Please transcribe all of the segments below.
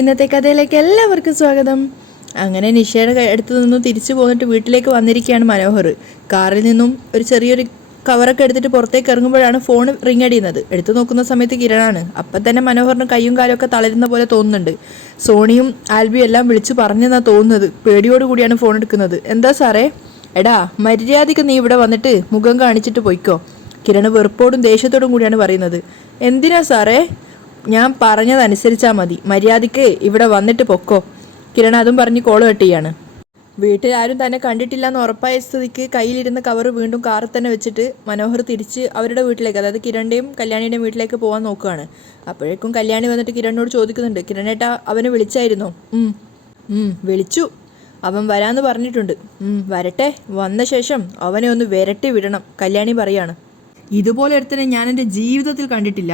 ഇന്നത്തെ കഥയിലേക്ക് എല്ലാവർക്കും സ്വാഗതം. അങ്ങനെ നിഷയുടെ അടുത്ത് നിന്നും തിരിച്ചു പോന്നിട്ട് വീട്ടിലേക്ക് വന്നിരിക്കുകയാണ് മനോഹർ. കാറിൽ നിന്നും ഒരു ചെറിയൊരു കവറൊക്കെ എടുത്തിട്ട് പുറത്തേക്ക് ഇറങ്ങുമ്പോഴാണ് ഫോൺ റിങ് അടിയുന്നത്. എടുത്തു നോക്കുന്ന സമയത്ത് കിരണാണ്. അപ്പം തന്നെ മനോഹറിന് കയ്യും കാലും ഒക്കെ തളരുന്ന പോലെ തോന്നുന്നുണ്ട്. സോണിയും ആൽബിയും എല്ലാം വിളിച്ചു പറഞ്ഞെന്നാ തോന്നുന്നത്. പേടിയോട് കൂടിയാണ് ഫോൺ എടുക്കുന്നത്. എന്താ സാറേ? എടാ മര്യാദയ്ക്ക് നീ ഇവിടെ വന്നിട്ട് മുഖം കാണിച്ചിട്ട് പോയിക്കോ. കിരണ് വെറുപ്പോടും ദേഷ്യത്തോടും കൂടിയാണ് പറയുന്നത്. എന്തിനാ സാറേ? ഞാൻ പറഞ്ഞതനുസരിച്ചാ മതി. മര്യാദയ്ക്ക് ഇവിടെ വന്നിട്ട് പൊക്കോ. കിരൺ അതും പറഞ്ഞ് കോൾ കട്ട് വീട്ടിൽ ആരും തന്നെ കണ്ടിട്ടില്ല എന്ന് ഉറപ്പായ സ്ഥിതിക്ക് കയ്യിലിരുന്ന കവർ വീണ്ടും കാറിൽ തന്നെ വെച്ചിട്ട് മനോഹർ തിരിച്ച് അവരുടെ വീട്ടിലേക്ക് അതായത് കിരണിന്റെയും കല്യാണിയുടെയും വീട്ടിലേക്ക് പോകാൻ നോക്കുകയാണ്. അപ്പോഴേക്കും കല്യാണി വന്നിട്ട് കിരണിനോട് ചോദിക്കുന്നുണ്ട്. കിരണേട്ടാ അവനെ വിളിച്ചായിരുന്നോ? വിളിച്ചു. അവൻ വരാമെന്ന് പറഞ്ഞിട്ടുണ്ട്. വരട്ടെ. വന്ന ശേഷം അവനെ ഒന്ന് വിരട്ടി വിടണം കല്യാണി പറയാണ്. ഇതുപോലെ ഒരുത്തനെ ഞാൻ എന്റെ ജീവിതത്തിൽ കണ്ടിട്ടില്ല.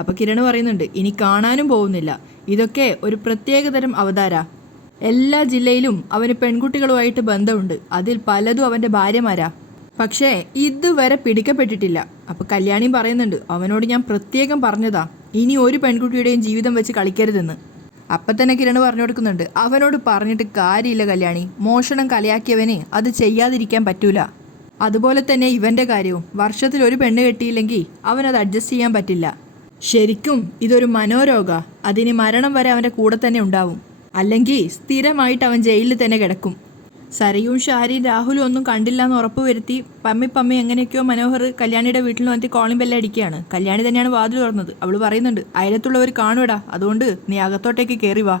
അപ്പോൾ കിരൺ പറയുന്നുണ്ട് ഇനി കാണാനും പോകുന്നില്ല. ഇതൊക്കെ ഒരു പ്രത്യേകതരം അവതാര. എല്ലാ ജില്ലയിലും അവന് പെൺകുട്ടികളുമായിട്ട് ബന്ധമുണ്ട്. അതിൽ പലതും അവന്റെ ഭാര്യമാരാ. പക്ഷേ ഇതുവരെ പിടിക്കപ്പെട്ടിട്ടില്ല. അപ്പോൾ കല്യാണി പറയുന്നുണ്ട് അവനോട് ഞാൻ പ്രത്യേകം പറഞ്ഞതാ. ഇനി ഒരു പെൺകുട്ടിയുടെയും ജീവിതം വെച്ച് കളിക്കരുതെന്ന്. അപ്പം തന്നെ കിരൺ പറഞ്ഞു കൊടുക്കുന്നുണ്ട് അവനോട് പറഞ്ഞിട്ട് കാര്യമില്ല കല്യാണി. മോഷണം കലയാക്കിയവനെ അത് ചെയ്യാതിരിക്കാൻ പറ്റൂല. അതുപോലെ തന്നെ ഇവന്റെ കാര്യവും. വർഷത്തിൽ ഒരു പെണ്ണ് കെട്ടിയില്ലെങ്കിൽ അവനത് അഡ്ജസ്റ്റ് ചെയ്യാൻ പറ്റില്ല. ശരിക്കും ഇതൊരു മനോരോഗ. അതിന് മരണം വരെ അവന്റെ കൂടെ തന്നെ ഉണ്ടാവും. അല്ലെങ്കിൽ സ്ഥിരമായിട്ട് അവൻ ജയിലിൽ തന്നെ കിടക്കും. സരയും ഷാരിയും രാഹുലും ഒന്നും കണ്ടില്ല എന്ന് ഉറപ്പ് വരുത്തി പമ്മി പമ്മി എങ്ങനെയൊക്കെയോ മനോഹർ കല്യാണിയുടെ വീട്ടിൽ വന്നിട്ട് കോളിംഗ് ബെല്ല് അടിക്കുകയാണ്. കല്യാണി തന്നെയാണ് വാതിൽ തുറന്നത്. അവൾ പറയുന്നുണ്ട് അയലത്തുള്ളവർ കാണുവടാ. അതുകൊണ്ട് നീ അകത്തോട്ടേക്ക് കയറി വാ.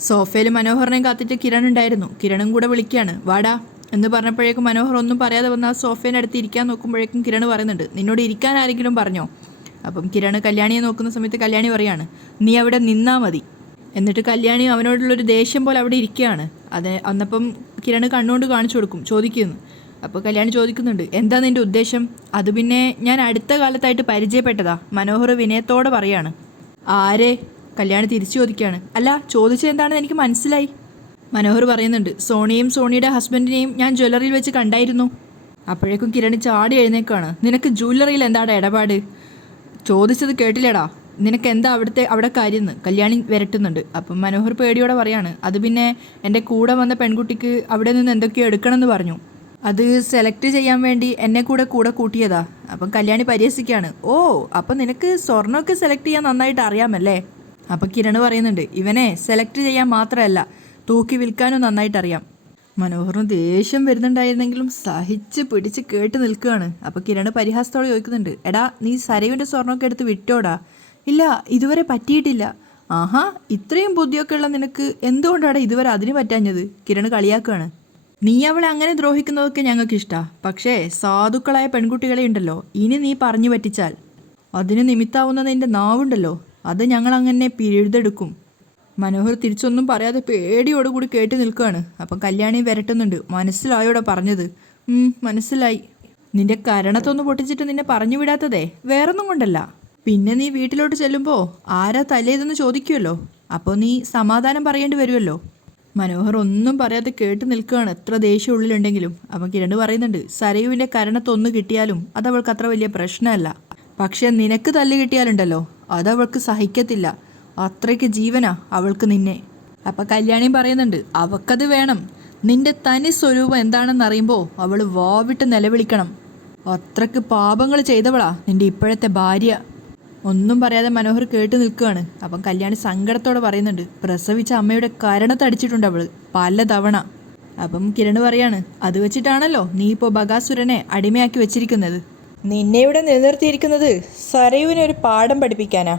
സോഫയിൽ മനോഹറിനെയും കാത്തിട്ട് കിരൺ ഉണ്ടായിരുന്നു. കിരണും കൂടെ വിളിക്കുകയാണ് വാടാ. എന്ന് പറഞ്ഞപ്പോഴേക്കും മനോഹർ ഒന്നും പറയാതെ വന്നാൽ ആ സോഫേന്റെ അടുത്ത് ഇരിക്കാൻ നോക്കുമ്പോഴേക്കും കിരൺ പറയുന്നുണ്ട് നിന്നോട് ഇരിക്കാൻ ആരെങ്കിലും പറഞ്ഞോ? അപ്പം കിരൺ കല്യാണിയെ നോക്കുന്ന സമയത്ത് കല്യാണി പറയാണ് നീ അവിടെ നിന്നാ മതി. എന്നിട്ട് കല്യാണി അവനോടുള്ളൊരു ദേഷ്യം പോലെ അവിടെ ഇരിക്കുകയാണ്. അത് അന്നപ്പം കിരൺ കണ്ണുകൊണ്ട് കാണിച്ചു കൊടുക്കും ചോദിക്കുന്നു. അപ്പോൾ കല്യാണി ചോദിക്കുന്നുണ്ട് എന്താ നിന്റെ ഉദ്ദേശം? അത് പിന്നെ ഞാൻ അടുത്ത കാലത്തായിട്ട് പരിചയപ്പെട്ടതാ മനോഹർ വിനയത്തോടെ പറയാണ്. ആരെ? കല്യാണി തിരിച്ചു ചോദിക്കുകയാണ്. അല്ല ചോദിച്ചെന്താണെന്ന് എനിക്ക് മനസ്സിലായി. മനോഹർ പറയുന്നുണ്ട് സോണിയും സോണിയുടെ ഹസ്ബൻഡിനെയും ഞാൻ ജ്വല്ലറിയിൽ വെച്ച് കണ്ടായിരുന്നു. അപ്പോഴേക്കും കിരണി ചാടി എഴുന്നേക്കാണ്. നിനക്ക് ജ്വല്ലറിയിൽ എന്താണ് ഇടപാട്? ചോദിച്ചത് കേട്ടില്ലേടാ. നിനക്ക് എന്താ അവിടുത്തെ അവിടെ കാര്യമെന്ന് കല്യാണി വരട്ടുന്നുണ്ട്. അപ്പം മനോഹർ പേടിയോടെ പറയാണ് അത് പിന്നെ എന്റെ കൂടെ വന്ന പെൺകുട്ടിക്ക് അവിടെ നിന്ന് എന്തൊക്കെയോ എടുക്കണമെന്ന് പറഞ്ഞു. അത് സെലക്ട് ചെയ്യാൻ വേണ്ടി എന്നെ കൂടെ കൂടെ കൂട്ടിയതാ. അപ്പം കല്യാണി പരിഹസിക്കുകയാണ് ഓ അപ്പം നിനക്ക് സ്വർണമൊക്കെ സെലക്ട് ചെയ്യാൻ നന്നായിട്ട് അറിയാമല്ലേ? അപ്പം കിരണ് പറയുന്നുണ്ട് ഇവനെ സെലക്ട് ചെയ്യാൻ മാത്രമല്ല തൂക്കി വിൽക്കാനും നന്നായിട്ട് അറിയാം. മനോഹറിന് ദേഷ്യം വരുന്നുണ്ടായിരുന്നെങ്കിലും സഹിച്ച് പിടിച്ച് കേട്ട് നിൽക്കുകയാണ്. അപ്പോൾ കിരണ് പരിഹാസത്തോടെ ചോദിക്കുന്നുണ്ട് എടാ നീ സരയുവിന്റെ സ്വർണമൊക്കെ എടുത്ത് വിട്ടോടാ ഇല്ല ഇതുവരെ പറ്റിയിട്ടില്ല. ആഹാ ഇത്രയും ബുദ്ധിയൊക്കെ ഉള്ള നിനക്ക് എന്തുകൊണ്ടാണ് ഇതുവരെ അതിന് പറ്റാഞ്ഞത്? കിരൺ കളിയാക്കുകയാണ്. നീ അവളെ അങ്ങനെ ദ്രോഹിക്കുന്നതൊക്കെ ഞങ്ങൾക്ക് ഇഷ്ടാ പക്ഷേ സാധുക്കളായ പെൺകുട്ടികളെ ഉണ്ടല്ലോ ഇനി നീ പറഞ്ഞു പറ്റിച്ചാൽ അതിന് നിമിത്താവുന്ന നിന്റെ നാവുണ്ടല്ലോ അത് ഞങ്ങൾ അങ്ങനെ പിഴുതെടുക്കും. മനോഹർ തിരിച്ചൊന്നും പറയാതെ പേടിയോടുകൂടി കേട്ട് നിൽക്കുകയാണ്. അപ്പം കല്യാണി വരട്ടുന്നുണ്ട്. മനസ്സിലായോടെ പറഞ്ഞത്. മനസ്സിലായി. നിന്റെ കരണത്തൊന്ന് പൊട്ടിച്ചിട്ട് നിന്നെ പറഞ്ഞു വിടാത്തതേ? വേറൊന്നും കൊണ്ടല്ല. പിന്നെ നീ വീട്ടിലോട്ട് ചെല്ലുമ്പോൾ ആരാ തലേതെന്ന് ചോദിക്കുമല്ലോ അപ്പോൾ നീ സമാധാനം പറയേണ്ടി വരുമല്ലോ മനോഹർ ഒന്നും പറയാതെ കേട്ട് നിൽക്കുകയാണ്. എത്ര ദേഷ്യം ഉള്ളിലുണ്ടെങ്കിലും. അപ്പം കിരൺ പറയുന്നുണ്ട് സരയുവിന്റെ കരണത്തൊന്ന് കിട്ടിയാലും അത് അവൾക്ക് അത്ര വലിയ പ്രശ്നമല്ല. പക്ഷേ നിനക്ക് തല്ല് കിട്ടിയാലുണ്ടല്ലോ. അതവൾക്ക് സഹിക്കത്തില്ല. അത്രയ്ക്ക് ജീവനാ അവൾക്ക് നിന്നെ. അപ്പൊ കല്യാണി പറയുന്നുണ്ട് അവക്കത് വേണം. നിന്റെ തനി സ്വരൂപം എന്താണെന്ന് അറിയുമ്പോൾ അവൾ വാവിട്ട് നിലവിളിക്കണം. അത്രയ്ക്ക് പാപങ്ങൾ ചെയ്തവളാ നിന്റെ ഇപ്പോഴത്തെ ഭാര്യ. ഒന്നും പറയാതെ മനോഹർ കേട്ട് നിൽക്കുകയാണ്. അപ്പം കല്യാണി സങ്കടത്തോടെ പറയുന്നുണ്ട് പ്രസവിച്ച അമ്മയുടെ കരണത്തടിച്ചിട്ടുണ്ട് അവൾ പല തവണ അപ്പം കിരൺ പറയാണ് അത് വെച്ചിട്ടാണല്ലോ നീ ഇപ്പോൾ ബകാസുരനെ അടിമയാക്കി വെച്ചിരിക്കുന്നത്. നിന്നെ ഇവിടെ നിലനിർത്തിയിരിക്കുന്നത് സരയുവിനെ ഒരു പാഠം പഠിപ്പിക്കാനാ.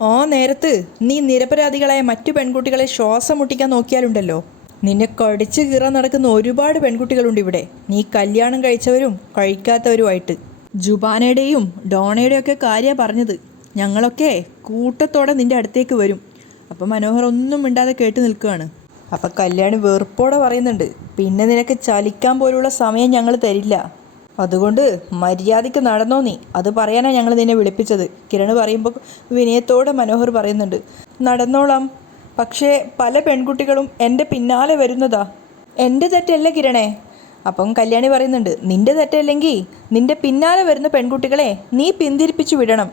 ആ നേരത്ത് നീ നിരപരാധികളായ മറ്റു പെൺകുട്ടികളെ ശ്വാസം മുട്ടിക്കാൻ നോക്കിയാലുണ്ടല്ലോ. നിന്നെ കടിച്ചു കീറാൻ നടക്കുന്ന ഒരുപാട് പെൺകുട്ടികളുണ്ട് ഇവിടെ. നീ കല്യാണം കഴിച്ചവരും കഴിക്കാത്തവരുമായിട്ട്. ജുബാനയുടെയും ഡോണയുടെയും ഒക്കെ കാര്യമാണ് പറഞ്ഞത്. ഞങ്ങളൊക്കെ കൂട്ടത്തോടെ നിന്റെ അടുത്തേക്ക് വരും. അപ്പം മനോഹർ ഒന്നും മിണ്ടാതെ കേട്ട് നിൽക്കുകയാണ്. അപ്പം കല്യാണി വെറുപ്പോടെ പറയുന്നുണ്ട്. പിന്നെ നിനക്ക് ചലിക്കാൻ പോലുള്ള സമയം ഞങ്ങൾ തരില്ല. അതുകൊണ്ട് മര്യാദയ്ക്ക് നടന്നോ നീ? അത് പറയാനാണ് ഞങ്ങൾ നിന്നെ വിളിപ്പിച്ചത്. കിരൺ പറയുമ്പോൾ വിനയത്തോടെ മനോഹർ പറയുന്നുണ്ട്. നടന്നോളാം. പക്ഷേ പല പെൺകുട്ടികളും എന്റെ പിന്നാലെ വരുന്നതാ. എന്റെ തെറ്റല്ല കിരണേ? അപ്പം കല്യാണി പറയുന്നുണ്ട് നിന്റെ തെറ്റല്ലെങ്കിൽ നിന്റെ പിന്നാലെ വരുന്ന പെൺകുട്ടികളെ നീ പിന്തിരിപ്പിച്ചു വിടണം.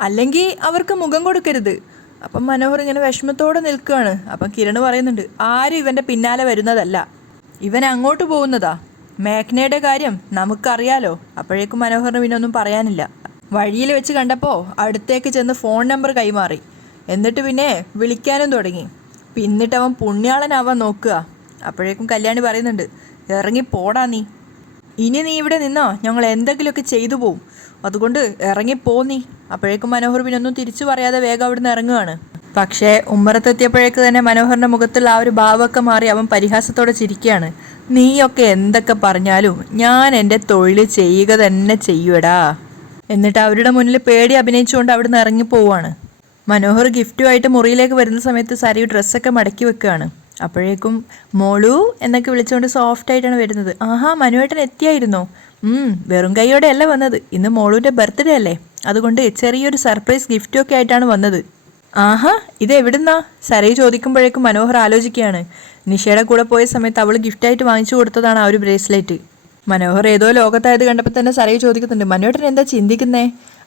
അല്ലെങ്കിൽ അവർക്ക് മുഖം കൊടുക്കരുത്. അപ്പം മനോഹർ ഇങ്ങനെ വിഷമത്തോടെ നിൽക്കുകയാണ്. അപ്പം കിരൺ പറയുന്നുണ്ട് ആരും ഇവന്റെ പിന്നാലെ വരുന്നതല്ല. ഇവൻ അങ്ങോട്ട് പോകുന്നതാ. മേഘ്നയുടെ കാര്യം നമുക്കറിയാലോ. അപ്പോഴേക്കും മനോഹറിന് പിന്നെ ഒന്നും പറയാനില്ല. വഴിയിൽ വെച്ച് കണ്ടപ്പോൾ അടുത്തേക്ക് ചെന്ന് ഫോൺ നമ്പർ കൈമാറി. എന്നിട്ട് പിന്നെ വിളിക്കാനും തുടങ്ങി. പിന്നിട്ട് അവൻ പുണ്യാളനാവാൻ നോക്കുക. അപ്പോഴേക്കും കല്യാണി പറയുന്നുണ്ട് ഇറങ്ങി പോടാ നീ. ഇനി നീ ഇവിടെ നിന്നോ? ഞങ്ങൾ എന്തെങ്കിലുമൊക്കെ ചെയ്തു പോവും. അതുകൊണ്ട് ഇറങ്ങിപ്പോ നീ. അപ്പോഴേക്കും മനോഹർ പിന്നെ ഒന്നും തിരിച്ചു പറയാതെ വേഗം അവിടുന്ന് ഇറങ്ങുകയാണ് പക്ഷേ ഉമ്മറത്തെത്തിയപ്പോഴേക്ക് തന്നെ മനോഹറിന്റെ മുഖത്തുള്ള ആ ഒരു ഭാവമൊക്കെ മാറി അവൻ പരിഹാസത്തോടെ ചിരിക്കുകയാണ്. നീയൊക്കെ എന്തൊക്കെ പറഞ്ഞാലും ഞാൻ എന്റെ തൊഴിൽ ചെയ്യുക തന്നെ ചെയ്യൂടാ എന്നിട്ട് അവരുടെ മുന്നിൽ പേടി അഭിനയിച്ചുകൊണ്ട് അവിടുന്ന് ഇറങ്ങി പോവാണ്. മനോഹർ ഗിഫ്റ്റുമായിട്ട് മുറിയിലേക്ക് വരുന്ന സമയത്ത് സാരി ഡ്രസ്സൊക്കെ മടക്കി വെക്കുകയാണ്. അപ്പോഴേക്കും മോളു എന്നൊക്കെ വിളിച്ചുകൊണ്ട് സോഫ്റ്റ് ആയിട്ടാണ് വരുന്നത്. ആഹാ മനുവേട്ടൻ എത്തിയായിരുന്നോ? വെറും കൈയോടെ അല്ല വന്നത്. ഇന്ന് മോളുവിന്റെ ബർത്ത്ഡേ അല്ലേ? അതുകൊണ്ട് ചെറിയൊരു സർപ്രൈസ് ഗിഫ്റ്റൊക്കെ ആയിട്ടാണ് വന്നത്. ആഹാ ഇത് എവിടുന്നാ സരയു ചോദിക്കുമ്പോഴേക്കും മനോഹർ ആലോചിക്കുകയാണ്. നിഷയുടെ കൂടെ പോയ സമയത്ത് അവൾ ഗിഫ്റ്റായിട്ട് വാങ്ങിച്ചു കൊടുത്തതാണ് ആ ഒരു ബ്രേസ്ലെറ്റ് മനോഹർ ഏതോ ലോകത്തായത് കണ്ടപ്പോൾ തന്നെ സരയു ചോദിക്കുന്നുണ്ട് മനോഹരൻ എന്താ ചിന്തിക്കുന്നേ?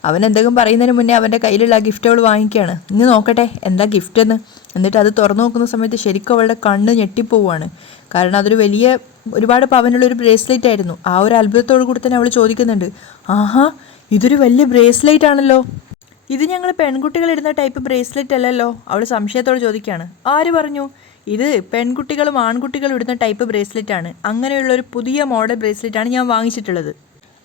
അവൻ എന്തെങ്കിലും പറയുന്നതിന് മുന്നേ അവന്റെ കയ്യിലുള്ള ഗിഫ്റ്റ് അവൾ വാങ്ങിക്കുകയാണ്. ഇനി നോക്കട്ടെ എന്താ ഗിഫ്റ്റ് എന്ന്? എന്നിട്ട് അത് തുറന്നു നോക്കുന്ന സമയത്ത് ശരിക്കും അവളുടെ കണ്ണ് ഞെട്ടിപ്പോവാണ് കാരണം അതൊരു വലിയ ഒരുപാട് പവനുള്ള ഒരു ബ്രേസ്ലെറ്റ് ആയിരുന്നു. ആ ഒരു അത്ഭുതത്തോടു കൂടി തന്നെ അവൾ ചോദിക്കുന്നുണ്ട് ആഹാ ഇതൊരു വലിയ ബ്രേസ്ലെറ്റ് ആണല്ലോ. ഇത് ഞങ്ങൾ പെൺകുട്ടികൾ ഇടുന്ന ടൈപ്പ് ബ്രേസ്ലെറ്റ് അല്ലല്ലോ. അവൾ സംശയത്തോട് ചോദിക്കുകയാണ് ആര് പറഞ്ഞു? ഇത് പെൺകുട്ടികളും ആൺകുട്ടികളും ഇടുന്ന ടൈപ്പ് ബ്രേസ്ലെറ്റ് ആണ്. അങ്ങനെയുള്ള ഒരു പുതിയ മോഡൽ ബ്രേസ്ലെറ്റ് ആണ് ഞാൻ വാങ്ങിച്ചിട്ടുള്ളത്.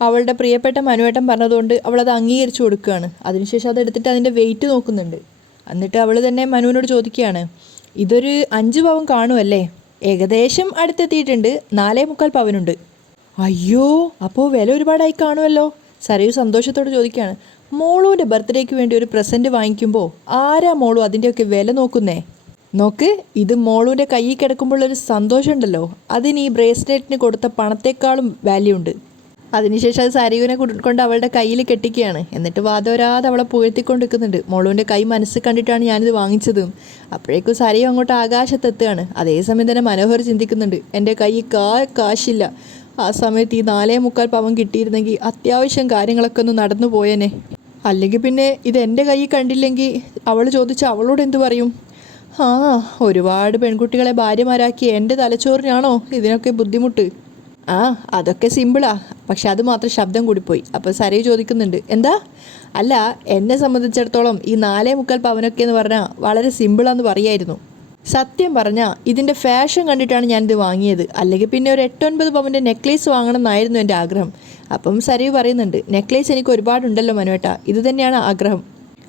അവളുടെ പ്രിയപ്പെട്ട മനുവേട്ടം പറഞ്ഞതുകൊണ്ട് അവൾ അത് അംഗീകരിച്ചു കൊടുക്കുകയാണ്. അതിനുശേഷം അത് എടുത്തിട്ട് അതിന്റെ വെയിറ്റ് നോക്കുന്നുണ്ട്. എന്നിട്ട് അവൾ തന്നെ മനുവിനോട് ചോദിക്കുകയാണ് ഇതൊരു അഞ്ച് പവൻ കാണുമല്ലേ ഏകദേശം അടുത്തെത്തിയിട്ടുണ്ട്. നാലേ മുക്കാൽ പവനുണ്ട്. അയ്യോ അപ്പോൾ വില ഒരുപാടായി കാണുമല്ലോ സരയു സന്തോഷത്തോട് ചോദിക്കുകയാണ് മോളുവിന്റെ ബർത്ത്ഡേക്ക് വേണ്ടി ഒരു പ്രസന്റ് വാങ്ങിക്കുമ്പോൾ ആരാ മോളു അതിന്റെയൊക്കെ വില നോക്കുന്നേ? നോക്ക് ഇത് മോളുവിന്റെ കയ്യിൽ കിടക്കുമ്പോഴൊരു സന്തോഷമുണ്ടല്ലോ. അതിന് ഈ ബ്രേസ്ലെറ്റിന് കൊടുത്ത പണത്തേക്കാളും വാല്യൂ ഉണ്ട്. അതിനുശേഷം അത് സരയുവിനെ കൊ- കൊണ്ട് അവളുടെ കയ്യിൽ കെട്ടിക്കുകയാണ്. എന്നിട്ട് വാദോരാതെ അവളെ പുകഴ്ത്തിക്കൊണ്ട് നിൽക്കുന്നുണ്ട് മോളുവിന്റെ കൈ മനസ്സിൽ കണ്ടിട്ടാണ് ഞാനിത് വാങ്ങിച്ചതും. അപ്പോഴേക്കും സരയു അങ്ങോട്ട് ആകാശത്തെത്തുകയാണ് അതേസമയം തന്നെ മനോഹർ ചിന്തിക്കുന്നുണ്ട്. എന്റെ കൈ കാ കാശില്ല. ആ സമയത്ത് ഈ നാലേ മുക്കാൽ പവൻ കിട്ടിയിരുന്നെങ്കിൽ അത്യാവശ്യം കാര്യങ്ങളൊക്കെ ഒന്ന് നടന്നു പോയേനെ. അല്ലെങ്കിൽ പിന്നെ ഇത് എന്റെ കൈ കണ്ടില്ലെങ്കിൽ അവൾ ചോദിച്ച അവളോട് എന്തു പറയും? ആ ഒരുപാട് പെൺകുട്ടികളെ ഭാര്യമാരാക്കി എന്റെ തലച്ചോറിനാണോ ഇതിനൊക്കെ ബുദ്ധിമുട്ട്? ആ അതൊക്കെ സിമ്പിളാ പക്ഷെ അത് മാത്രം ശബ്ദം കൂടിപ്പോയി. അപ്പോൾ സരയു ചോദിക്കുന്നുണ്ട് എന്താ? അല്ല എന്നെ സംബന്ധിച്ചിടത്തോളം ഈ നാലേ മുക്കാൽ പവനൊക്കെ എന്ന് പറഞ്ഞാൽ വളരെ സിമ്പിളാന്ന് പറയായിരുന്നു. സത്യം പറഞ്ഞാൽ ഇതിന്റെ ഫാഷൻ കണ്ടിട്ടാണ് ഞാനിത് വാങ്ങിയത്. അല്ലെങ്കിൽ പിന്നെ ഒരു എട്ടൊൻപത് പവന്റെ നെക്ലേസ് വാങ്ങണം എന്നായിരുന്നു എന്റെ ആഗ്രഹം. അപ്പം സരീവ് പറയുന്നുണ്ട് നെക്ലേസ് എനിക്ക് ഒരുപാടുണ്ടല്ലോ മനുവേട്ട ഇത് തന്നെയാണ് ആഗ്രഹം.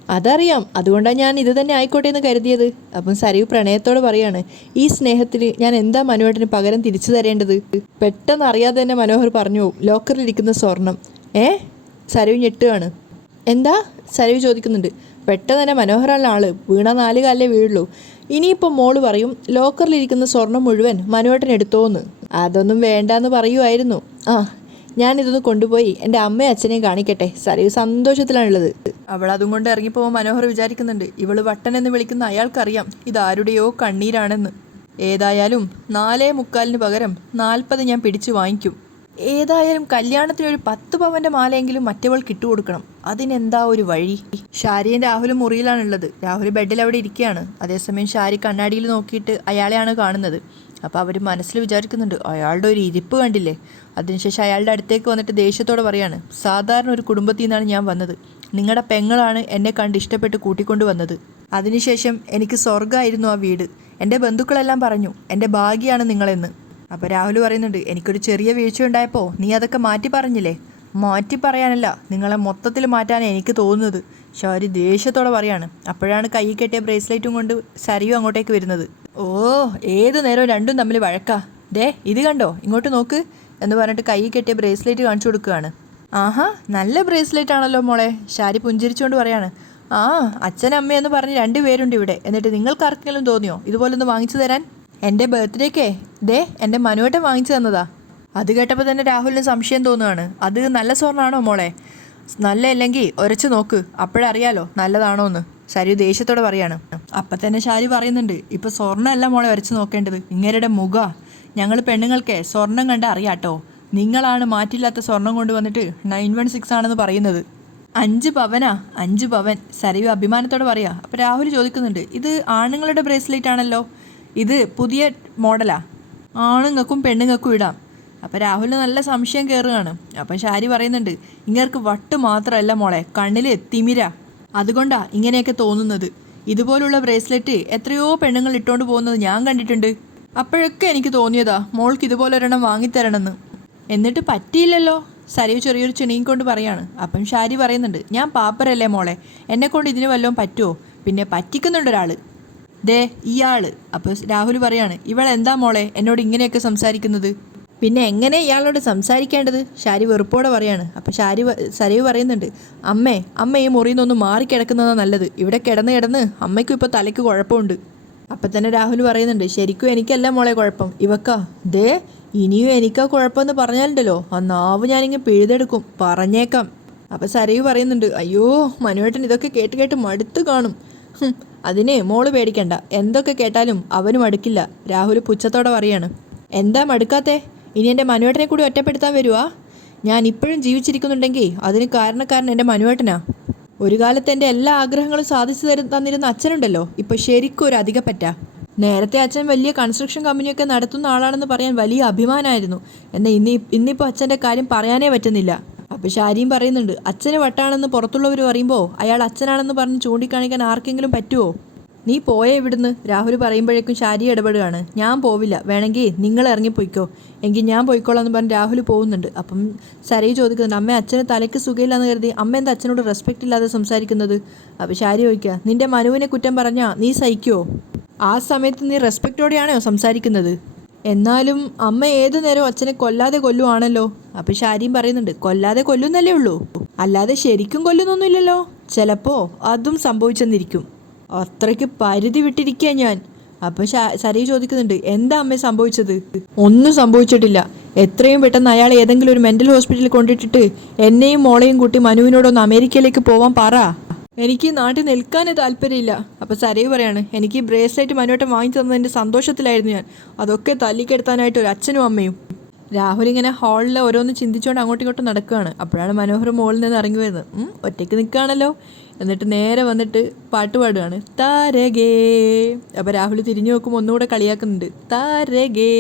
അതറിയാം അതുകൊണ്ടാണ് ഞാൻ ഇത് തന്നെ ആയിക്കോട്ടെ എന്ന് കരുതിയത്. അപ്പം സരീവ് പ്രണയത്തോട് പറയാണ് ഈ സ്നേഹത്തിന് ഞാൻ എന്താ മനുവേട്ടന് പകരം തിരിച്ചു തരേണ്ടത്? പെട്ടെന്ന് അറിയാതെ തന്നെ മനോഹർ പറഞ്ഞു ലോക്കറിലിരിക്കുന്ന സ്വർണം. ഏ? സരീവ് ഞെട്ടുകയാണ് എന്താ? സരീവ് ചോദിക്കുന്നുണ്ട് പെട്ടെന്ന് തന്നെ മനോഹരമുള്ള ആൾ വീണ നാല് കാലേ വീഴുള്ളൂ. ഇനിയിപ്പോൾ മോൾ പറയും ലോക്കറിലിരിക്കുന്ന സ്വർണം മുഴുവൻ മനുവേട്ടൻ എടുത്തോന്ന്. അതൊന്നും വേണ്ടാന്ന് പറയുമായിരുന്നു ആ ഞാനിതൊന്ന് കൊണ്ടുപോയി എന്റെ അമ്മയും അച്ഛനെയും കാണിക്കട്ടെ. സരയു സന്തോഷത്തിലാണുള്ളത്. അവൾ അതും കൊണ്ട് ഇറങ്ങിപ്പോവാൻ മനോഹർ വിചാരിക്കുന്നുണ്ട്. ഇവൾ വട്ടൻ എന്ന് വിളിക്കുന്ന അയാൾക്കറിയാം ഇതാരുടെയോ കണ്ണീരാണെന്ന്. ഏതായാലും നാലേ മുക്കാലിന് പകരം നാൽപ്പത് ഞാൻ പിടിച്ചു വാങ്ങിക്കും. ഏതായാലും കല്യാണത്തിന് ഒരു പത്ത് പവന്റെ മാലയെങ്കിലും മറ്റവൾ കിട്ടുകൊടുക്കണം. അതിനെന്താ ഒരു വഴി? ഷാരിയും രാഹുലും മുറിയിലാണുള്ളത്. രാഹുൽ ബെഡിൽ അവിടെ ഇരിക്കുകയാണ്. അതേസമയം ഷാരി കണ്ണാടിയിൽ നോക്കിയിട്ട് അയാളെയാണ് കാണുന്നത്. അപ്പോൾ അവർ മനസ്സിൽ വിചാരിക്കുന്നുണ്ട് അയാളുടെ ഒരു ഇരിപ്പ് കണ്ടില്ലേ? അതിനുശേഷം അയാളുടെ അടുത്തേക്ക് വന്നിട്ട് ദേഷ്യത്തോടെ പറയാണ് സാധാരണ ഒരു കുടുംബത്തിൽ നിന്നാണ് ഞാൻ വന്നത്. നിങ്ങളുടെ പെങ്ങളാണ് എന്നെ കണ്ട് ഇഷ്ടപ്പെട്ട് കൂട്ടിക്കൊണ്ടു വന്നത്. അതിനുശേഷം എനിക്ക് സ്വർഗമായിരുന്നു ആ വീട്. എന്റെ ബന്ധുക്കളെല്ലാം പറഞ്ഞു എന്റെ ഭാഗ്യമാണ് നിങ്ങളെന്ന്. അപ്പോൾ രാഹുൽ പറയുന്നുണ്ട് എനിക്കൊരു ചെറിയ വീഴ്ച ഉണ്ടായപ്പോൾ നീ അതൊക്കെ മാറ്റി പറഞ്ഞില്ലേ? മാറ്റി പറയാനല്ല നിങ്ങളെ മൊത്തത്തിൽ മാറ്റാനാണ് എനിക്ക് തോന്നുന്നത്. ശൗരി ദേഷ്യത്തോടെ പറയാണ് അപ്പോഴാണ് കൈ കെട്ടിയ ബ്രേസ്ലെറ്റും കൊണ്ട് സരിയും അങ്ങോട്ടേക്ക് വരുന്നത്. ഓ ഏത് നേരവും രണ്ടും തമ്മിൽ വഴക്കാ. ദേ ഇത് കണ്ടോ? ഇങ്ങോട്ട് നോക്ക് എന്ന് പറഞ്ഞിട്ട് കൈ കെട്ടിയ ബ്രേസ്ലെറ്റ് കാണിച്ചു കൊടുക്കുകയാണ്. ആഹാ നല്ല ബ്രേസ്ലെറ്റ് ആണല്ലോ മോളെ ഷാരി പുഞ്ചിരിച്ചുകൊണ്ട് പറയാണ്. ആ അച്ഛനമ്മയെന്ന് പറഞ്ഞ് രണ്ടുപേരുണ്ട് ഇവിടെ. എന്നിട്ട് നിങ്ങൾക്ക് ആർക്കെങ്കിലും തോന്നിയോ ഇതുപോലൊന്ന് വാങ്ങിച്ചു തരാൻ? എന്റെ ബർത്ത്ഡേക്കേ. ദേ എന്റെ മനുവേട്ടൻ വാങ്ങിച്ചു തന്നതാ. അത് കേട്ടപ്പോൾ തന്നെ രാഹുലിന് സംശയം തോന്നുകയാണ് അത് നല്ല സ്വർണമാണോ മോളെ? നല്ല അല്ലെങ്കിൽ ഒരച്ച് നോക്ക്. അപ്പോഴറിയാലോ നല്ലതാണോ എന്ന്. ശരി ദേഷ്യത്തോടെ പറയാണ്. അപ്പം തന്നെ ശാരി പറയുന്നുണ്ട് ഇപ്പം സ്വർണമല്ല മോളെ ഒരച്ച് നോക്കേണ്ടത്. ഇങ്ങരുടെ മുഖ. ഞങ്ങൾ പെണ്ണുങ്ങൾക്കേ സ്വർണം കണ്ട് അറിയാട്ടോ. നിങ്ങളാണ് മാറ്റില്ലാത്ത സ്വർണം കൊണ്ടുവന്നിട്ട് നയൻ വൺ സിക്സ് ആണെന്ന് പറയുന്നത്. അഞ്ച് പവനാ? അഞ്ച് പവൻ. സരിവ് അഭിമാനത്തോടെ പറയാ. അപ്പോൾ രാഹുൽ ചോദിക്കുന്നുണ്ട് ഇത് ആണുങ്ങളുടെ ബ്രേസ്ലെറ്റ് ആണല്ലോ? ഇത് പുതിയ മോഡലാ. ആണുങ്ങൾക്കും പെണ്ണുങ്ങൾക്കും ഇടാം. അപ്പം രാഹുലിന് നല്ല സംശയം കയറുകയാണ് അപ്പം ഷാരി പറയുന്നുണ്ട് ഇങ്ങർക്ക് വട്ട് മാത്രമല്ല മോളെ കണ്ണിൽ തിമിര. അതുകൊണ്ടാ ഇങ്ങനെയൊക്കെ തോന്നുന്നത്. ഇതുപോലുള്ള ബ്രേസ്ലെറ്റ് എത്രയോ പെണ്ണുങ്ങൾ ഇട്ടുകൊണ്ട് പോകുന്നത് ഞാൻ കണ്ടിട്ടുണ്ട്. അപ്പോഴൊക്കെ എനിക്ക് തോന്നിയതാ മോൾക്ക് ഇതുപോലെ ഒരെണ്ണം വാങ്ങിത്തരണമെന്ന്. എന്നിട്ട് പറ്റിയില്ലല്ലോ സരയു ചെറിയൊരു ചെണിയും കൊണ്ട് പറയാണ്. അപ്പം ഷാരി പറയുന്നുണ്ട് ഞാൻ പാപ്പരല്ലേ മോളെ എന്നെക്കൊണ്ട് ഇതിന് വല്ലതും പറ്റുമോ പിന്നെ പറ്റിക്കുന്നുണ്ട് ഒരാൾ ദേ ഇയാൾ. അപ്പോൾ രാഹുൽ പറയാണ് ഇവൾ എന്താ മോളെ? എന്നോട് ഇങ്ങനെയൊക്കെ സംസാരിക്കുന്നത്? പിന്നെ എങ്ങനെ ഇയാളോട് സംസാരിക്കേണ്ടത്? ഷാരി വെറുപ്പോടെ പറയാണ്. അപ്പോൾ ഷാരി സരയു പറയുന്നുണ്ട് അമ്മേ അമ്മ ഈ മുറിയിൽ നിന്നൊന്ന് മാറിക്കിടക്കുന്നതാണ് നല്ലത്. ഇവിടെ കിടന്ന് കിടന്ന് അമ്മയ്ക്കും ഇപ്പോൾ തലയ്ക്ക് കുഴപ്പമുണ്ട്. അപ്പം തന്നെ രാഹുൽ പറയുന്നുണ്ട് ശരിക്കും എനിക്കല്ല മോളെ കുഴപ്പം. ഇവക്കാ? ദേ ഇനിയും എനിക്കാ കുഴപ്പമെന്ന് പറഞ്ഞാലുണ്ടല്ലോ. അന്നാവ് ഞാനിങ്ങ് പിഴുതെടുക്കും. പറഞ്ഞേക്കാം. അപ്പം സരയു പറയുന്നുണ്ട് അയ്യോ മനുവേട്ടൻ ഇതൊക്കെ കേട്ട് കേട്ട് മടുത്ത് കാണും. അതിന് മോൾ പേടിക്കണ്ട. എന്തൊക്കെ കേട്ടാലും അവനും അടുക്കില്ല. രാഹുൽ പുച്ഛത്തോടെ പറയാണ്. എന്താ മടുക്കാത്തേ? ഇനി എന്റെ മനുവേട്ടനെ കൂടി ഒറ്റപ്പെടുത്താൻ വരുവാ? ഞാൻ ഇപ്പോഴും ജീവിച്ചിരിക്കുന്നുണ്ടെങ്കിൽ അതിന് കാരണക്കാരൻ എന്റെ മനുവേട്ടനാ. ഒരു കാലത്ത് എന്റെ എല്ലാ ആഗ്രഹങ്ങളും സാധിച്ചു തരും തന്നിരുന്ന അച്ഛനുണ്ടല്ലോ. ഇപ്പോൾ ശരിക്കും ഒരു അധികപ്പറ്റ. പറ്റാ നേരത്തെ അച്ഛൻ വലിയ കൺസ്ട്രക്ഷൻ കമ്പനിയൊക്കെ നടത്തുന്ന ആളാണെന്ന് പറയാൻ വലിയ അഭിമാനമായിരുന്നു എന്നാൽ ഇനി ഇന്നിപ്പോൾ അച്ഛന്റെ കാര്യം പറയാനേ പറ്റുന്നില്ല. അപ്പോൾ ഷാരിയും പറയുന്നുണ്ട് അച്ഛന് വട്ടാണെന്ന് പുറത്തുള്ളവർ പറയുമ്പോൾ അയാൾ അച്ഛനാണെന്ന് പറഞ്ഞ് ചൂണ്ടിക്കാണിക്കാൻ ആർക്കെങ്കിലും പറ്റുമോ നീ പോയേ ഇവിടുന്ന് രാഹുൽ പറയുമ്പോഴേക്കും ശാരി ഇടപെടുകയാണ്. ഞാൻ പോവില്ല വേണമെങ്കിൽ നിങ്ങൾ ഇറങ്ങിപ്പോയിക്കോ എങ്കിൽ ഞാൻ പോയിക്കോളാം എന്ന് പറഞ്ഞ് രാഹുൽ പോകുന്നുണ്ട്. അപ്പം ശരി ചോദിക്കുന്നുണ്ട് അമ്മ അച്ഛന് തലയ്ക്ക് സുഖമില്ലാന്ന് കരുതി അമ്മ എന്താ അച്ഛനോട് റെസ്പെക്റ്റ് ഇല്ലാതെ സംസാരിക്കുന്നത്? അപ്പോൾ ശാരി ചോദിക്കുക നിന്റെ മനുവിനെ കുറ്റം പറഞ്ഞാൽ നീ സഹിക്കുമോ ആ സമയത്ത് നീ റെസ്പെക്റ്റോടെയാണോ സംസാരിക്കുന്നത്? എന്നാലും അമ്മ ഏതു നേരം അച്ഛനെ കൊല്ലാതെ കൊല്ലുവാണല്ലോ. അപ്പം ഷാരിയും പറയുന്നുണ്ട് കൊല്ലാതെ കൊല്ലുന്നല്ലേ ഉള്ളൂ. അല്ലാതെ ശരിക്കും കൊല്ലുന്നൊന്നുമില്ലല്ലോ. ചിലപ്പോ അതും സംഭവിച്ചെന്നിരിക്കും. അത്രയ്ക്ക് പരിധി വിട്ടിരിക്കുക ഞാൻ. അപ്പൊ സരി ചോദിക്കുന്നുണ്ട് എന്താ അമ്മ സംഭവിച്ചത്? ഒന്നും സംഭവിച്ചിട്ടില്ല. എത്രയും പെട്ടെന്ന് അയാൾ ഏതെങ്കിലും ഒരു മെന്റൽ ഹോസ്പിറ്റലിൽ കൊണ്ടിട്ടിട്ട് എന്നെയും മോളെയും കൂട്ടി മനുവിനോടൊന്ന് അമേരിക്കയിലേക്ക് പോവാൻ പറ. എനിക്ക് നാട്ടിൽ നിൽക്കാൻ താല്പര്യമില്ല. അപ്പോൾ സരയു പറയാണ് എനിക്ക് ബ്രേസ്ലെറ്റ് മനുവട്ടം വാങ്ങി തന്നതിന്റെ സന്തോഷത്തിലായിരുന്നു ഞാൻ. അതൊക്കെ തല്ലിക്കെടുത്താനായിട്ട് ഒരു അച്ഛനും അമ്മയും. രാഹുൽ ഇങ്ങനെ ഹാളിൽ ഓരോന്ന് ചിന്തിച്ചുകൊണ്ട് അങ്ങോട്ടും ഇങ്ങോട്ടും നടക്കുകയാണ്. അപ്പോഴാണ് മനോഹർ മോളിൽ നിന്ന് ഇറങ്ങി വരുന്നത്. ഒറ്റയ്ക്ക് നിൽക്കുകയാണല്ലോ? എന്നിട്ട് നേരെ വന്നിട്ട് പാട്ട് പാടുകയാണ്. താരഗേ അപ്പോൾ രാഹുൽ തിരിഞ്ഞു നോക്കുമ്പോൾ ഒന്നുകൂടെ കളിയാക്കുന്നുണ്ട്. താരഗേ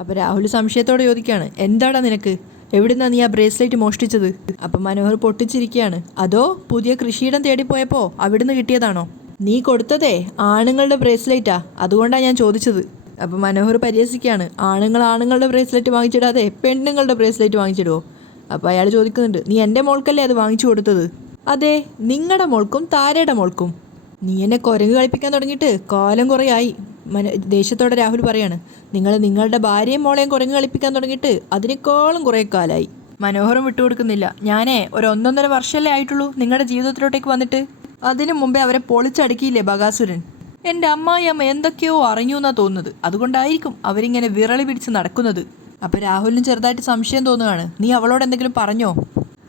അപ്പോൾ രാഹുൽ സംശയത്തോടെ ചോദിക്കുകയാണ് എന്താടാ നിനക്ക്? എവിടുന്നാ നീ ആ ബ്രേസ്ലെറ്റ് മോഷ്ടിച്ചത്? അപ്പൊ മനോഹർ പൊട്ടിച്ചിരിക്കുകയാണ് അതോ പുതിയ കൃഷിയിടം തേടിപ്പോയപ്പോ അവിടുന്ന് കിട്ടിയതാണോ? നീ കൊടുത്തതേ ആണുങ്ങളുടെ ബ്രേസ്ലെറ്റാ. അതുകൊണ്ടാണ് ഞാൻ ചോദിച്ചത്. അപ്പൊ മനോഹർ പരിഹസിക്കുകയാണ്. ആണുങ്ങൾ ആണുങ്ങളുടെ ബ്രേസ്ലെറ്റ് വാങ്ങിച്ചിടാതെ പെണ്ണുങ്ങളുടെ ബ്രേസ്ലെറ്റ് വാങ്ങിച്ചിടുവോ? അപ്പൊ അയാൾ ചോദിക്കുന്നുണ്ട് നീ എന്റെ മോൾക്കല്ലേ അത് വാങ്ങിച്ചു കൊടുത്തത്? അതെ നിങ്ങളുടെ മോൾക്കും താരയുടെ മോൾക്കും. നീ എന്നെ കുരങ്ങ് കളിപ്പിക്കാൻ തുടങ്ങിയിട്ട് കാലം കുറേയായി. മന ദേഷ്യത്തോടെ രാഹുൽ പറയാണ് നിങ്ങൾ നിങ്ങളുടെ ഭാര്യയും മോളെയും കുരങ്ങ് കളിപ്പിക്കാൻ തുടങ്ങിയിട്ട് അതിനേക്കാളും കുറേ കാലമായി മനോഹരം വിട്ടുകൊടുക്കുന്നില്ല. ഞാനേ ഒരു ഒന്നൊന്നര വർഷമല്ലേ ആയിട്ടുള്ളൂ നിങ്ങളുടെ ജീവിതത്തിലോട്ടേക്ക് വന്നിട്ട്? അതിനു മുമ്പേ അവരെ പൊളിച്ചടുക്കിയില്ലേ ബകാസുരൻ എന്റെ അമ്മായി അമ്മ എന്തൊക്കെയോ അറിഞ്ഞു എന്നാ തോന്നുന്നത്. അതുകൊണ്ടായിരിക്കും അവരിങ്ങനെ വിറളി പിടിച്ച് നടക്കുന്നത്. അപ്പൊ രാഹുലിന് ചെറുതായിട്ട് സംശയം തോന്നുകയാണ് നീ അവളോട് എന്തെങ്കിലും പറഞ്ഞോ?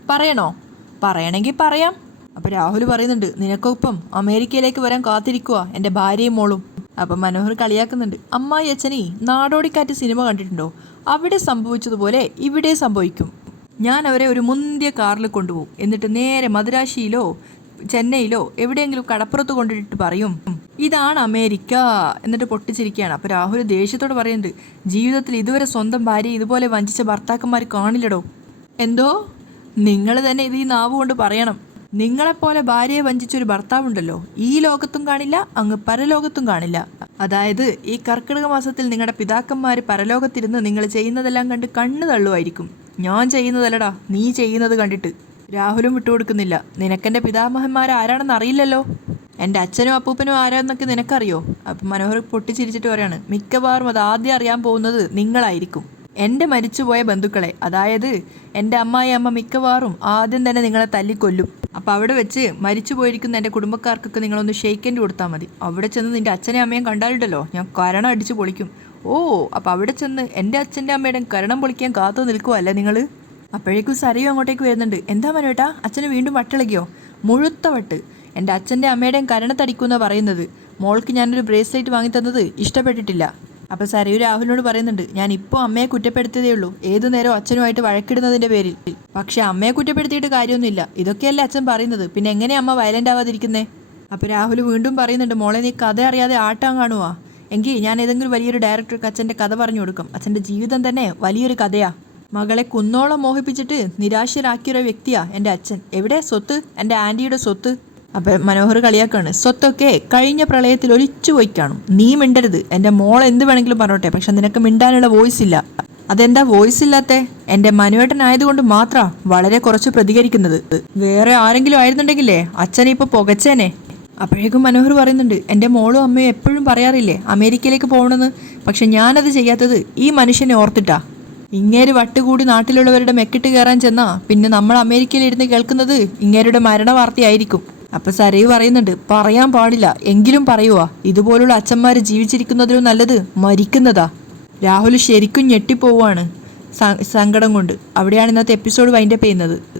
പറയണോ? പറയണമെങ്കിൽ പറയാം. അപ്പൊ രാഹുൽ പറയുന്നുണ്ട് നിനക്കൊപ്പം അമേരിക്കയിലേക്ക് വരാൻ കാത്തിരിക്കുക എന്റെ ഭാര്യയും മോളും. അപ്പൊ മനോഹർ കളിയാക്കുന്നുണ്ട്. അമ്മായി അച്ഛനെ നാടോടിക്കാറ്റ് സിനിമ കണ്ടിട്ടുണ്ടോ? അവിടെ സംഭവിച്ചതുപോലെ ഇവിടെ സംഭവിക്കും. ഞാൻ അവരെ ഒരു മുന്തിയ കാറിൽ കൊണ്ടുപോകും. എന്നിട്ട് നേരെ മദുരാശിയിലോ ചെന്നൈയിലോ എവിടെയെങ്കിലും കടപ്പുറത്ത് കൊണ്ടിട്ട് പറയും ഇതാണ് അമേരിക്ക എന്നിട്ട് പൊട്ടിച്ചിരിക്കുകയാണ്. അപ്പോൾ രാഹുൽ ദേഷ്യത്തോട് പറയുന്നുണ്ട് ജീവിതത്തിൽ ഇതുവരെ സ്വന്തം ഭാര്യ ഇതുപോലെ വഞ്ചിച്ച ഭർത്താക്കന്മാർ കാണില്ലടോ. എന്തോ? നിങ്ങൾ തന്നെ ഇത് ഈ നാവ് കൊണ്ട് പറയണം. നിങ്ങളെപ്പോലെ ഭാര്യയെ വഞ്ചിച്ചൊരു ഭർത്താവുണ്ടല്ലോ ഈ ലോകത്തും കാണില്ല അങ്ങ് പരലോകത്തും കാണില്ല. അതായത് ഈ കർക്കിടക മാസത്തിൽ നിങ്ങളുടെ പിതാക്കന്മാർ പരലോകത്തിരുന്ന് നിങ്ങൾ ചെയ്യുന്നതെല്ലാം കണ്ട് കണ്ണു തള്ളുമായിരിക്കും. ഞാൻ ചെയ്യുന്നതല്ലടാ നീ ചെയ്യുന്നത് കണ്ടിട്ട്. രാഹുലും വിട്ടുകൊടുക്കുന്നില്ല. നിനക്കെന്റെ പിതാമഹന്മാർ ആരാണെന്ന് അറിയില്ലല്ലോ. എന്റെ അച്ഛനും അപ്പൂപ്പനും ആരാന്നൊക്കെ നിനക്കറിയോ? അപ്പം മനോഹർ പൊട്ടിച്ചിരിച്ചിട്ട് പറയാണ് മിക്കവാറും അത് ആദ്യം അറിയാൻ പോകുന്നത് നിങ്ങളായിരിക്കും. എന്റെ മരിച്ചുപോയ ബന്ധുക്കളെ അതായത് എന്റെ അമ്മായി അമ്മ മിക്കവാറും ആദ്യം തന്നെ നിങ്ങളെ തല്ലിക്കൊല്ലും. അപ്പോൾ അവിടെ വെച്ച് മരിച്ചു പോയിരിക്കുന്ന എന്റെ കുടുംബക്കാർക്കൊക്കെ നിങ്ങളൊന്ന് ഷെയ്ക്കൻഡ് കൊടുത്താൽ മതി. അവിടെ ചെന്ന് നിന്റെ അച്ഛനെയും അമ്മയും കണ്ടാലുണ്ടല്ലോ ഞാൻ കരണം അടിച്ച് പൊളിക്കും. ഓ അപ്പോൾ അവിടെ ചെന്ന് എന്റെ അച്ഛന്റെ അമ്മയുടെ കരണം പൊളിക്കാൻ കാത്തു നിൽക്കുവല്ലേ നിങ്ങൾ അപ്പോഴേക്കും സരയും അങ്ങോട്ടേക്ക് വരുന്നുണ്ട്. എന്താ മനുവേട്ടാ അച്ഛന് വീണ്ടും വട്ടിളകിയോ? മുഴുത്ത വട്ട്. എന്റെ അച്ഛന്റെ അമ്മയുടെയും കരണത്തടിക്കുമെന്നാണ് പറയുന്നത്. മോൾക്ക് ഞാനൊരു ബ്രേസ്ലെറ്റ് വാങ്ങി തന്നത് ഇഷ്ടപ്പെട്ടിട്ടില്ല. അപ്പൊ സരയു രാഹുലിനോട് പറയുന്നുണ്ട് ഞാൻ ഇപ്പോൾ അമ്മയെ കുറ്റപ്പെടുത്തിയതേ ഉള്ളൂ. ഏതു നേരം അച്ഛനുമായിട്ട് വഴക്കിടുന്നതിന്റെ പേരിൽ. പക്ഷെ അമ്മയെ കുറ്റപ്പെടുത്തിയിട്ട് കാര്യമൊന്നുമില്ല. ഇതൊക്കെയല്ലേ അച്ഛൻ പറയുന്നത്. പിന്നെ എങ്ങനെ അമ്മ വയലന്റ് ആവാതിരിക്കുന്നേ? അപ്പൊ രാഹുൽ വീണ്ടും പറയുന്നുണ്ട് മോളെ നീ കഥ അറിയാതെ ആട്ടാൻ കാണുവാ. എങ്കിൽ ഞാൻ ഏതെങ്കിലും വലിയൊരു ഡയറക്ടർക്ക് അച്ഛന്റെ കഥ പറഞ്ഞു കൊടുക്കും. അച്ഛന്റെ ജീവിതം തന്നെ വലിയൊരു കഥയാ. മകളെ കുന്നോളം മോഹിപ്പിച്ചിട്ട് നിരാശരാക്കിയൊരു വ്യക്തിയാ എന്റെ അച്ഛൻ. എവിടെ? സ്വത്ത്? എന്റെ ആന്റിയുടെ സ്വത്ത്? അപ്പം മനോഹർ കളിയാക്കാണ്. സ്വത്തൊക്കെ കഴിഞ്ഞ പ്രളയത്തിൽ ഒലിച്ചു പോയി കാണും. നീ മിണ്ടരുത്. എന്റെ മോൾ എന്ത് വേണമെങ്കിലും പറഞ്ഞോട്ടെ. പക്ഷെ നിനക്ക് മിണ്ടാനുള്ള വോയിസ് ഇല്ല. അതെന്താ വോയിസ് ഇല്ലാത്ത? എന്റെ മനുവേട്ടനായതുകൊണ്ട് മാത്രാ വളരെ കുറച്ച് പ്രതികരിക്കുന്നത്. വേറെ ആരെങ്കിലും ആയിരുന്നുണ്ടെങ്കിലേ അച്ഛനെ ഇപ്പോൾ പുകച്ചേനെ. അപ്പോഴേക്കും മനോഹർ പറയുന്നുണ്ട് എന്റെ മോളും അമ്മയും എപ്പോഴും പറയാറില്ലേ അമേരിക്കയിലേക്ക് പോകണമെന്ന്. പക്ഷെ ഞാനത് ചെയ്യാത്തത് ഈ മനുഷ്യനെ ഓർത്തിട്ടാ. ഇങ്ങേര് വട്ടുകൂടി നാട്ടിലുള്ളവരുടെ മെക്കിട്ട് കയറാൻ ചെന്നാ പിന്നെ നമ്മൾ അമേരിക്കയിലിരുന്ന് കേൾക്കുന്നത് ഇങ്ങേരുടെ മരണ വാർത്തയായിരിക്കും അപ്പൊ സരയു പറയുന്നുണ്ട് പറയാൻ പാടില്ല. എങ്കിലും പറയുവാ. ഇതുപോലുള്ള അച്ഛന്മാര് ജീവിച്ചിരിക്കുന്നതിലും നല്ലത് മരിക്കുന്നതാ. രാഹുൽ ശരിക്കും ഞെട്ടിപ്പോവാണ് സങ്കടം കൊണ്ട്. അവിടെയാണ് ഇന്നത്തെ എപ്പിസോഡ് വൈൻഡപ്പ് ചെയ്യുന്നത്.